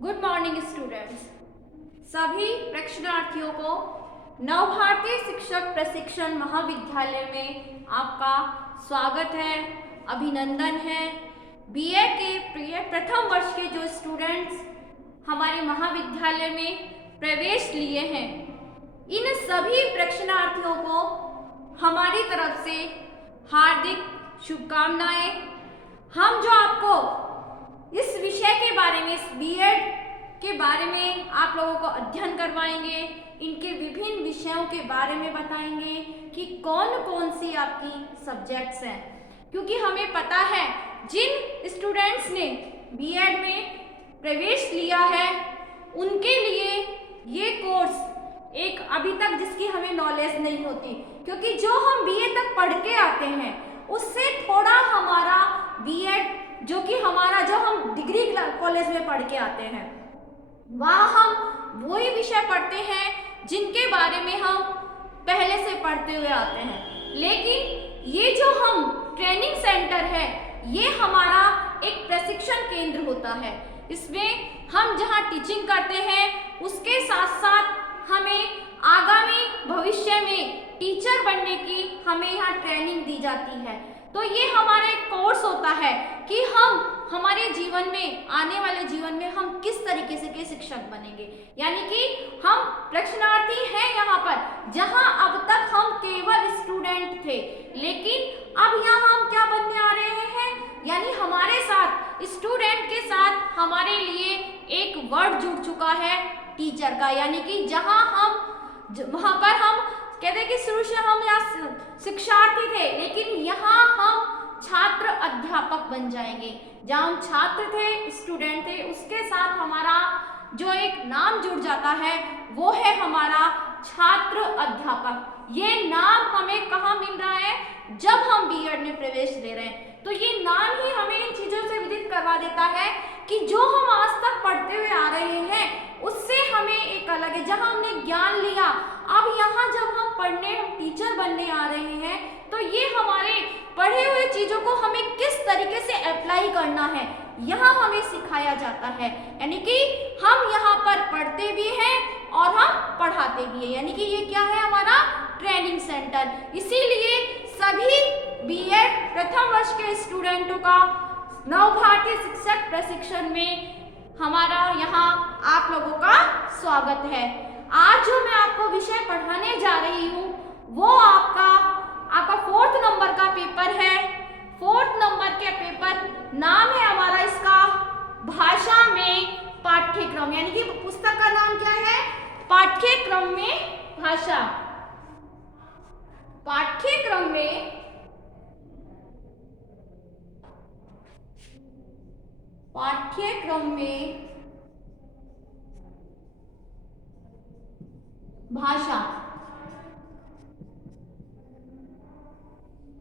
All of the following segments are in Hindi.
Good morning students. सभी प्रशिक्षणार्थियों को नवभारतीय शिक्षक प्रशिक्षण महाविद्यालय में आपका स्वागत है, अभिनंदन है। बीएड के प्रथम वर्ष के जो स्टूडेंट्स हमारे महाविद्यालय में प्रवेश लिए हैं, इन सभी प्रशिक्षणार्थियों को हमारी तरफ से हार्दिक शुभकामनाएं। हम जो आपको इस विषय के बारे में, इस बीएड के बारे में आप लोगों को अध्ययन करवाएंगे, इनके विभिन्न विषयों के बारे में बताएंगे कि कौन कौन सी आपकी सब्जेक्ट्स हैं, क्योंकि हमें पता है जिन स्टूडेंट्स ने बीएड में प्रवेश लिया है उनके लिए ये कोर्स एक अभी तक जिसकी हमें नॉलेज नहीं होती, क्योंकि जो हम बीए तक पढ़ के आते हैं उससे थोड़ा हमारा बीएड जो हम डिग्री कॉलेज में पढ़ के आते हैं, वहाँ हम वही विषय पढ़ते हैं जिनके बारे में हम पहले से पढ़ते हुए आते हैं। लेकिन ये जो हम ट्रेनिंग सेंटर है, ये हमारा एक प्रशिक्षण केंद्र होता है। इसमें हम जहाँ टीचिंग करते हैं उसके साथ साथ हमें आगामी भविष्य में टीचर बनने की हमें यहाँ ट्रेनिंग दी जाती है। तो ये हमारा एक कोर्स होता है कि हम हमारे जीवन में, आने वाले जीवन में हम किस तरीके से के शिक्षक बनेंगे। यानी कि हम प्रशिक्षणार्थी हैं यहाँ पर, जहाँ अब तक हम केवल स्टूडेंट थे, लेकिन अब यहाँ हम क्या बनने आ रहे हैं, यानी हमारे साथ स्टूडेंट के साथ हमारे लिए एक वर्ड जुड़ चुका है टीचर का। यानी कि वहाँ पर हम कहते हैं कि शुरू से हम यहाँ शिक्षार्थी थे, लेकिन यहाँ हम छात्र अध्यापक बन जाएंगे। जहाँ हम छात्र थे, स्टूडेंट थे, उसके साथ हमारा जो एक नाम जुड़ जाता है वो है हमारा छात्र अध्यापक। ये नाम हमें कहाँ मिल रहा है, जब हम बीएड में प्रवेश ले रहे हैं। तो ये नाम ही हमें इन चीजों से विदित करवा देता है कि जो हम आज तक पढ़ते हुए आ रहे हैं उससे हमें एक अलग है। जहाँ हमने ज्ञान लिया, अब यहाँ जब हम पढ़ने, हम टीचर बनने आ रहे हैं, तो ये हमारे पढ़े हुए चीजों को हमें किस तरीके से अप्लाई करना है, यहाँ हमें सिखाया जाता है। यानी कि हम यहाँ पर पढ़ते भी हैं और हम पढ़ाते भी हैं। यानी कि ये क्या है, हमारा ट्रेनिंग सेंटर। इसीलिए सभी बीएड प्रथम वर्ष के स्टूडेंटों का नवभारतीय शिक्षक प्रशिक्षण में हमारा यहाँ आप लोगों का स्वागत है। आज जो मैं आपको विषय पढ़ाने जा रही हूँ वो आपका 4th नंबर का पेपर है। 4th नंबर के पेपर नाम है हमारा इसका भाषा में पाठ्यक्रम। यानी कि पुस्तक का नाम क्या है, पाठ्यक्रम में भाषा। पाठ्यक्रम में भाषा,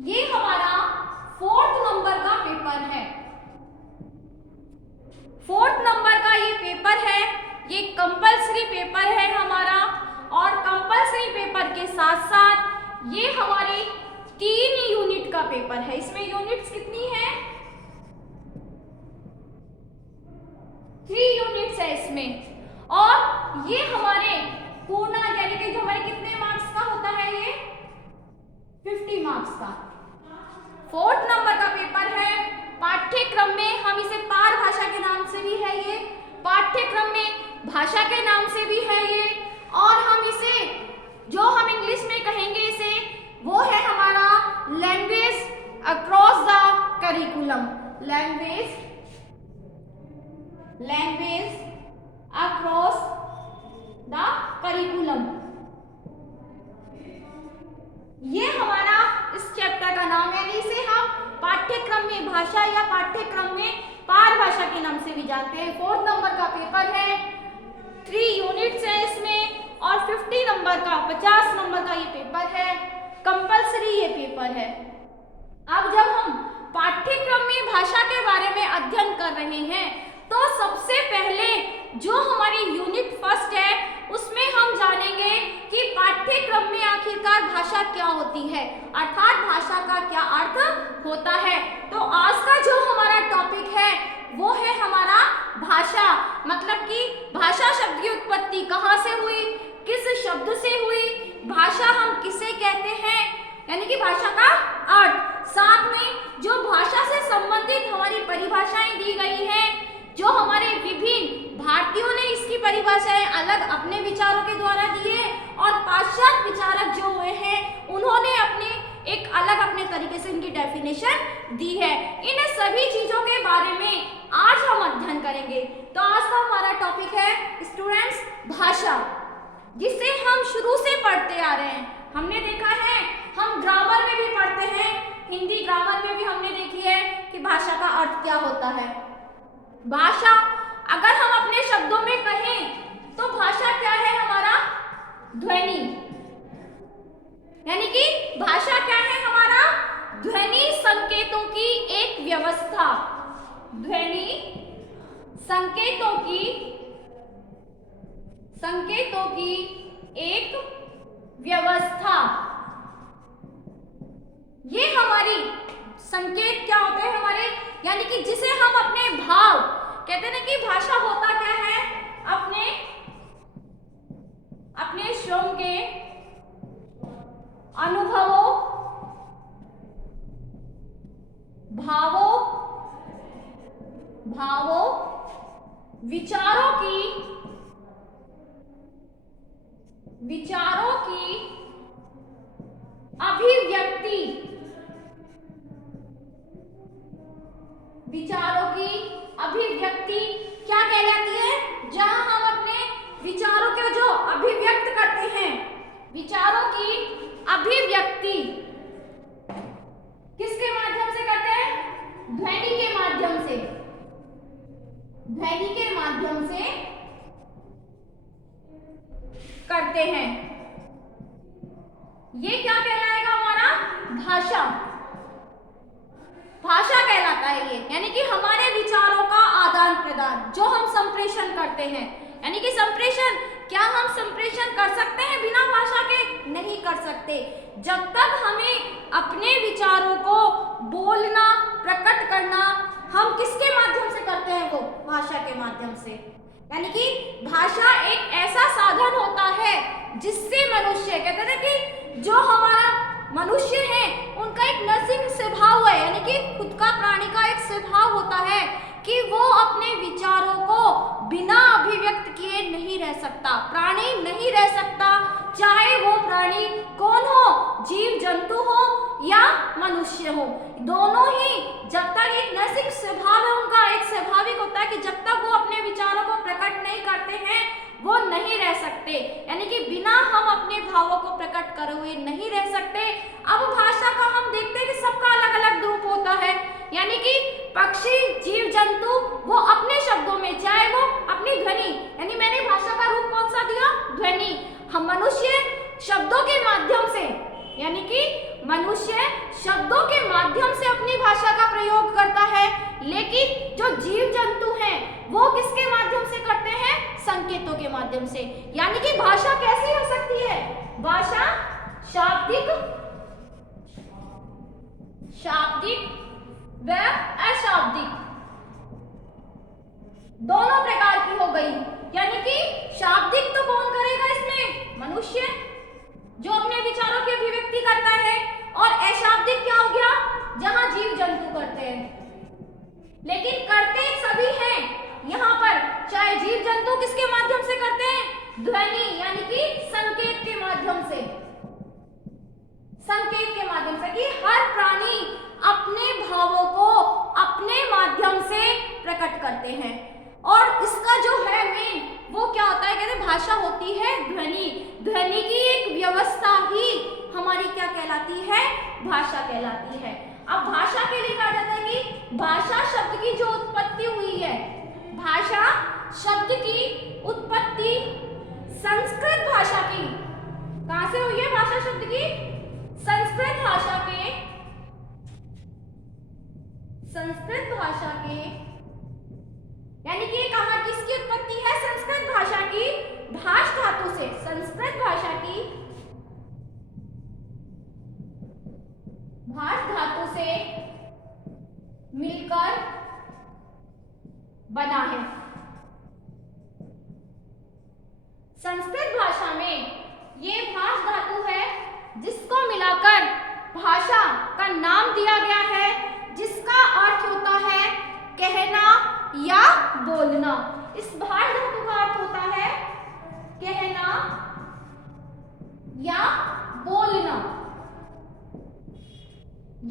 ये हमारा 4th नंबर का पेपर है। 4th नंबर का ये पेपर है, ये कंपल्सरी पेपर है हमारा। और कंपल्सरी पेपर के साथ साथ ये हमारी 3 यूनिट का पेपर है। इसमें यूनिट्स कितनी है, 3 यूनिट्स है इसमें। और ये हमारे पूर्ण, यानी कि जो हमारे कितने मार्क्स का होता है, ये 50 मार्क्स का 4th नंबर का पेपर है। पाठ्यक्रम में हम इसे पार भाषा के नाम से भी है, ये पाठ्यक्रम में भाषा के नाम से भी है ये। और हम इसे, जो हम इंग्लिश में कहेंगे इसे, वो है हमारा language across the curriculum. Language across the curriculum, ये हमारा इस चैप्टर का नाम है। इसे हम पाठ्यक्रम में भाषा या पाठ्यक्रम में पार भाषा के नाम से भी जानते हैं। 4th नंबर का पेपर है, 3 यूनिट्स है इसमें, और 50 नंबर का, 50 नंबर का ये पेपर है। कंपल्सरी ये पेपर है। अब जब हम पाठ्यक्रम में भाषा के बारे में अध्ययन कर रहे हैं, तो सबसे पहले जो हमारी यूनिट फर्स्ट है उसमें हम जानेंगे कि पाठ्यक्रम में आखिरकार भाषा क्या होती है, अर्थात भाषा का क्या अर्थ होता है। तो आज का जो हमारा टॉपिक है वो है हमारा भाषा, मतलब कि कि भाषा का अर्थ, साथ में जो भाषा से संबंधित हमारी परिभाषाएं दी गई हैं, जो हमारे विभिन्न भारतीयों ने इसकी परिभाषाएं अलग अपने विचारों के द्वारा दिए और पाश्चात्य विचारक जो हुए हैं उन्होंने अपने एक अलग अपने तरीके से इनकी डेफिनेशन दी है। इन सभी चीजों के बारे में आज हम अध्ययन करेंगे। तो आज का हमारा टॉपिक है स्टूडेंट्स भाषा, जिसे हम शुरू से पढ़ते आ रहे हैं। हमने देखा है, हम ग्रामर में भी पढ़ते हैं, हिंदी ग्रामर में भी हमने देखी है कि भाषा का अर्थ क्या होता है। भाषा अगर हम अपने शब्दों में कहें तो भाषा क्या है, हमारा ध्वनि, यानी कि भाषा क्या है, हमारा ध्वनि संकेतों की एक व्यवस्था, ध्वनि संकेतों की एक व्यवस्था। ये हमारी संकेत क्या होते हैं हमारे, यानी कि जिसे हम अपने भाव कहते हैं ना, कि भाषा होता क्या है, अपने श्रम के अनुभवों, भावों विचारों की अभिव्यक्ति, विचारों की अभिव्यक्ति क्या कहलाती है, जहां हम अपने विचारों को जो अभिव्यक्त करते हैं, विचारों की अभिव्यक्ति किसके माध्यम से करते हैं, ध्वनि के माध्यम से, ध्वनि के माध्यम से करते हैं। ये क्या कहलाएगा, हमारा भाषा, भाषा कहलाता है ये, यानी कि हमारे विचारों का आदान प्रदान जो हम संप्रेषण करते हैं। यानी कि संप्रेषण, क्या हम संप्रेषण कर सकते हैं बिना भाषा के? नहीं कर सकते। जब तक हमें अपने विचारों को बोलना, प्रकट करना, हम किसके माध्यम से करते हैं, वो भाषा के माध्यम से। यानी कि भाषा एक ऐसा साधन होता है जिससे मनुष्य, कहते हैं कि जो हमारा मनुष्य है उनका एक नैसर्गिक स्वभाव है, यानी कि खुद का प्राणी का एक स्वभाव होता है कि वो अपने विचारों को बिना अभिव्यक्त किए नहीं रह सकता, प्राणी नहीं रह सकता, चाहे वो प्राणी कौन हो, जीव जंतु हो या मनुष्य हो, दोनों ही जब तक एक नैसर्गिक स्वभाव है उनका, एक स्वाभाविक होता है कि जब तक वो अपने विचारों को प्रकट नहीं करते हैं वो नहीं रह सकते, यानी कि बिना हम अपने भावों को प्रकट करे हुए नहीं रह सकते। अब भाषा का हम देखते हैं कि सबका अलग अलग रूप होता है, यानी कि पक्षी, जीव जंतु वो अपने शब्दों में, चाहे वो अपनी ध्वनि, यानी मैंने भाषा का रूप कौन सा दिया, ध्वनि। हम मनुष्य शब्दों के माध्यम से, यानी कि मनुष्य शब्दों के माध्यम से अपनी भाषा का प्रयोग करता है, लेकिन जो जीव जंतु हैं वो किसके माध्यम से करते हैं, संकेतों के माध्यम से। यानी कि भाषा कैसी हो सकती है, भाषा शाब्दिक व अशाब्दिक दोनों प्रकार की हो गई। यानी कि शाब्दिक तो कौन करेगा इसमें, मनुष्य जो अपने विचारों की अभिव्यक्ति करता है, और अशाब्दिक क्या हो गया, जहां जीव जंतु करते हैं। लेकिन करते सभी हैं यहाँ पर, चाहे जीव जंतु किसके माध्यम से करते हैं, ध्वनि यानी कि संकेत के माध्यम से, संकेत के माध्यम से, कि हर प्राणी अपने भावों को अपने माध्यम से प्रकट करते हैं। और इसका जो है मेन वो क्या होता है, कहते हैं भाषा होती है ध्वनि, ध्वनि की एक व्यवस्था ही हमारी क्या कहलाती है, भाषा कहलाती है। अब भाषा के लिए कहा जाता है कि भाषा शब्द की जो उत्पत्ति हुई है, भाषा शब्द की उत्पत्ति संस्कृत भाषा की, कहां से हुई है, भाषा शब्द की संस्कृत भाषा के, यानी कि कहां किसकी उत्पत्ति है, संस्कृत भाषा की, भाष धातु से, संस्कृत भाषा की भाष धातु से मिलकर बना है। संस्कृत भाषा में ये भाष धातु है जिसको मिलाकर भाषा का नाम दिया गया है जिसका अर्थ होता है कहना या बोलना। इस भाष धातु का अर्थ होता है कहना या बोलना।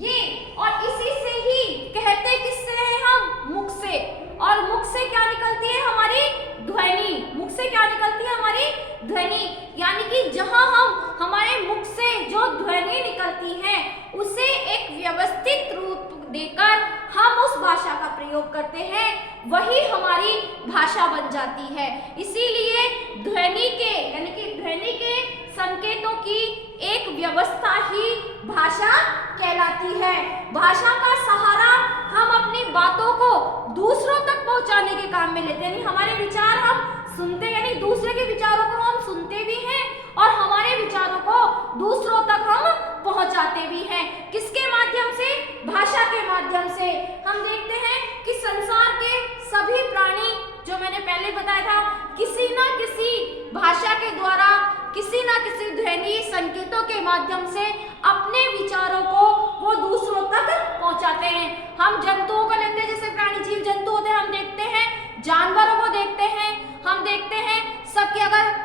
ये और इसी से ही कहते किससे हैं हम? मुख से। और मुख से क्या निकलती है? हमारी ध्वनि। मुख से क्या निकलती है? हमारी ध्वनि। यानी कि जहां हम हमारे मुख से जो ध्वनि निकलती है उसे एक व्यवस्थित रूप देकर हम उस भाषा का प्रयोग करते हैं, वही हमारी भाषा बन जाती है। इसीलिए ध्वनि के यानी कि ध्वनि के संकेतों की एक व्यवस्था ही भाषा कहलाती है। भाषा का सहारा हम अपनी बातों को दूसरों तक पहुंचाने के काम में लेते हैं। यानी हमारे विचार हम सुनते, यानी दूसरे के विचारों को हम सुनते भी हैं और हमारे विचारों को दूसरों तक हम पहुंचाते भी हैं। किसके माध्यम से? भाषा के माध्यम से। हम देखते हैं कि संसार के सभी प्राणी, जो मैंने पहले बताया था, किसी ना किसी भाषा के द्वारा, किसी ना किसी ध्वनि संकेतों के माध्यम से अपने विचारों को वो दूसरों तक पहुंचाते हैं। हम जंतुओं को लेते हैं, जैसे प्राणी जीव जंतु होते हैं, हम देखते हैं जानवरों को देखते हैं, हम देखते हैं सबके अगर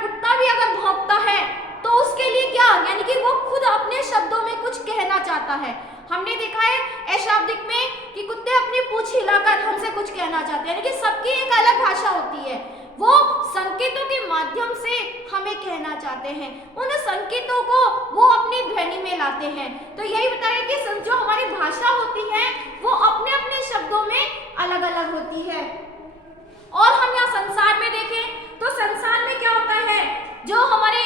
कुत्ता भी अगर भौंकता है तो उसके लिए क्या, यानी कि वो खुद अपने शब्दों में कुछ कहना चाहता है। हमने देखा है अशाब्दिक में कि कुत्ते अपनी पूंछ हिलाकर हमसे कुछ कहना चाहते हैं, यानी कि सबकी एक अलग भाषा होती है। वो संकेतों के माध्यम से हमें कहना चाहते हैं, उन संकेतों को वो अपनी ध्वनि में लाते हैं। तो यही बताया कि जो हमारी भाषा होती है वो अपने अपने शब्दों में अलग अलग होती है। और हम यहाँ संसार में देखें तो संसार में क्या होता है, जो हमारे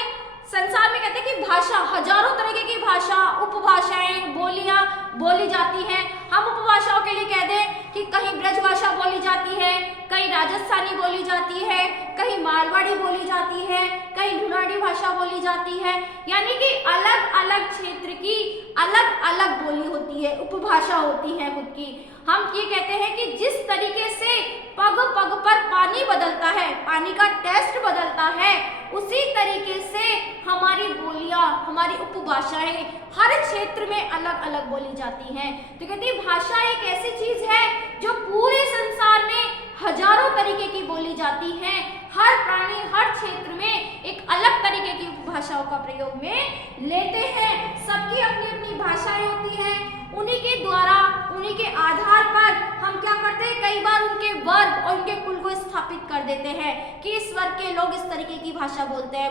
संसार में कहते हैं कि भाषा, हजारों तरीके की भाषा, उपभाषाएं, बोलियां बोली जाती हैं। हम उपभाषाओं के लिए कह दें कि कहीं ब्रज भाषा बोली जाती है, कहीं राजस्थानी बोली जाती है, कहीं मारवाड़ी बोली जाती है, कहीं ढूंढाड़ी भाषा बोली जाती है। यानी कि अलग अलग क्षेत्र की अलग अलग बोली होती है, उपभाषा होती है खुद की। हम ये कहते हैं कि जिस तरीके से पग पग पर पानी बदलता है, पानी का टेस्ट बदलता है, उसी तरीके से हमारी बोलियां, हमारी उपभाषाएं हर क्षेत्र में अलग अलग बोली जाती हैं। तो कहते हैं भाषा एक ऐसी चीज है जो पूरे संसार में हजारों तरीके की बोली जाती है। हर प्राणी हर क्षेत्र में एक अलग तरीके की भाषाओं का प्रयोग में लेते हैं। सबकी अपनी अपनी भाषाएं होती हैं, उन्हीं के द्वारा, उन्हीं के आधार पर हम क्या करते हैं, कई बार उनके वर्ग और उनके कुल को स्थापित कर देते हैं कि इस वर्ग के लोग इस तरीके की भाषा बोलते हैं,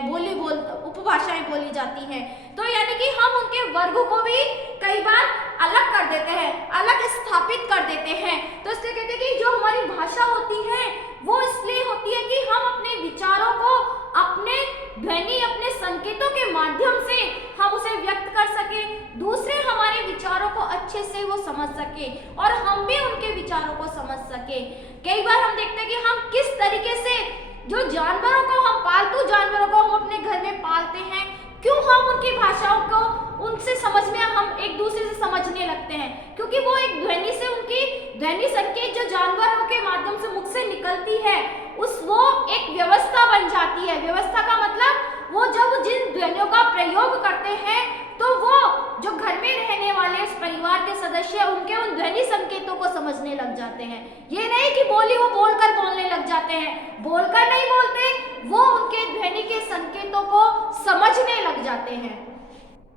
उपभाषाएं बोली जाती हैं। तो यानी कि हम उनके वर्ग को भी कई बार अलग कर देते हैं, अलग स्थापित कर देते हैं। तो इसलिए कहते हैं कि जो हमारी भाषा होती है वो इसलिए होती है कि हम अपने विचारों को अपने ध्वनि, अपने संकेतों के माध्यम से हम उसे व्यक्त कर सके, दूसरे हमारे विचारों को अच्छे से वो समझ सके और हम भी उनके विचारों को समझ सके। कई बार हम देखते हैं कि हम किस तरीके से जो जानवरों को, हम पालतू जानवरों को हम अपने घर में पालते हैं, क्यों हम उनकी भाषाओं को उनसे समझने, हम एक दूसरे से समझने लगते हैं, क्योंकि वो एक ध्वनि से, उनकी ध्वनि संकेत जो जानवरों के माध्यम से मुख से निकलती है, वो एक व्यवस्था बन जाती है। व्यवस्था का मतलब वो जब जिन ध्वनियों का प्रयोग करते हैं तो वो जो घर में रहने वाले इस परिवार के सदस्य उनके उन ध्वनि संकेतों को समझने लग जाते हैं। ये नहीं कि बोली वो बोलकर बोलने लग जाते हैं, बोलकर नहीं बोलते, वो उनके ध्वनि के संकेतों को समझने लग जाते हैं।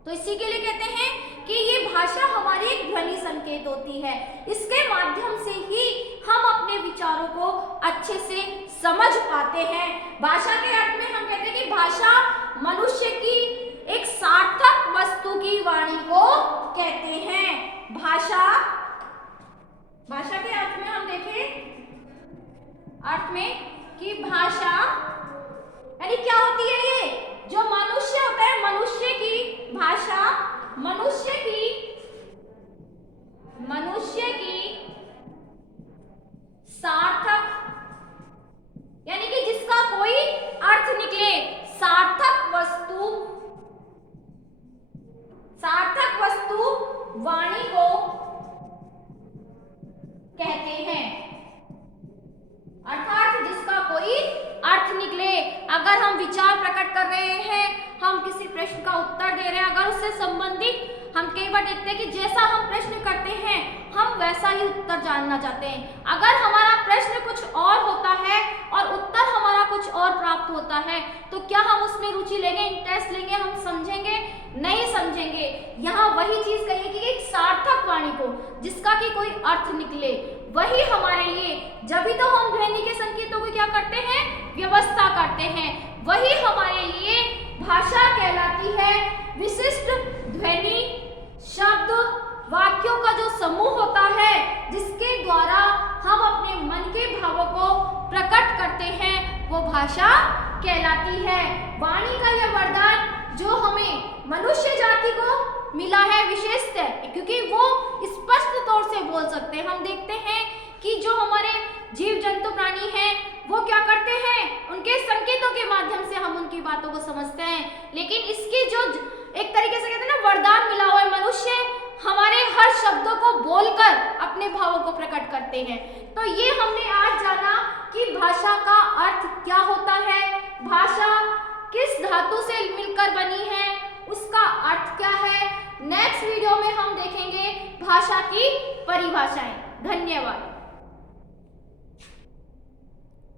तो इसी के लिए कहते हैं कि ये भाषा हमारी एक ध्वनि संकेत होती है। इसके माध्यम से ही हम अपने विचारों को अच्छे से समझ पाते हैं। भाषा के अर्थ में हम कहते हैं कि भाषा मनुष्य की एक सार्थक वस्तु की वाणी को कहते हैं। भाषा के अर्थ में हम देखें, अर्थ में कि भाषा यानी क्या होती है, ये जो मनुष्य होता है, मनुष्य की भाषा, मनुष्य की सार्थक, यानी कि जिसका कोई अर्थ निकले, सार्थक वस्तु वाणी को कहते हैं। अर्थात जिसका कोई अर्थ निकले, अगर हम विचार प्रकट कर रहे हैं, हम किसी प्रश्न का उत्तर दे रहे हैं, अगर उससे संबंधित हम कई बार देखते हैं कि जैसा हम प्रश्न करते हैं हम वैसा ही उत्तर जानना चाहते हैं। अगर हमारा प्रश्न कुछ और होता है और उत्तर हमारा कुछ और प्राप्त होता है तो क्या हम उसमें रुचि लेंगे, इंटरेस्ट लेंगे, हम समझेंगे? नहीं समझेंगे। यहाँ वही चीज कही कि एक सार्थक वाणी को जिसका कि कोई अर्थ निकले वही हमारे लिए, जब भी तो हम ध्वनि के संकेतों को क्या करते हैं, व्यवस्था करते हैं, वही हमारे लिए भाषा कहलाती है। विशिष्ट ध्वनि, शब्द, वाक्यों का जो समूह होता है जिसके द्वारा हम अपने मन के भावों को प्रकट करते हैं वो भाषा कहलाती है। वाणी का यह वरदान जो हमें मनुष्य जाति को मिला है विशेषतः, क्योंकि वो स्पष्ट तौर से बोल सकते हैं। हम देखते हैं कि जो हमारे जीव जंतु प्राणी हैं वो क्या करते हैं, उनके संकेतों के माध्यम से हम उनकी बातों को समझते हैं, लेकिन इसकी जो एक तरीके से कहते हैं ना वरदान मिला हुआ है, मनुष्य हमारे हर शब्दों को बोलकर अपने भावों को प्रकट करते हैं। तो ये हमने आज जाना कि भाषा का अर्थ क्या होता है, भाषा किस धातु से मिलकर बनी है, उसका अर्थ क्या है। नेक्स्ट वीडियो में हम देखेंगे भाषा की परिभाषाएं। धन्यवाद।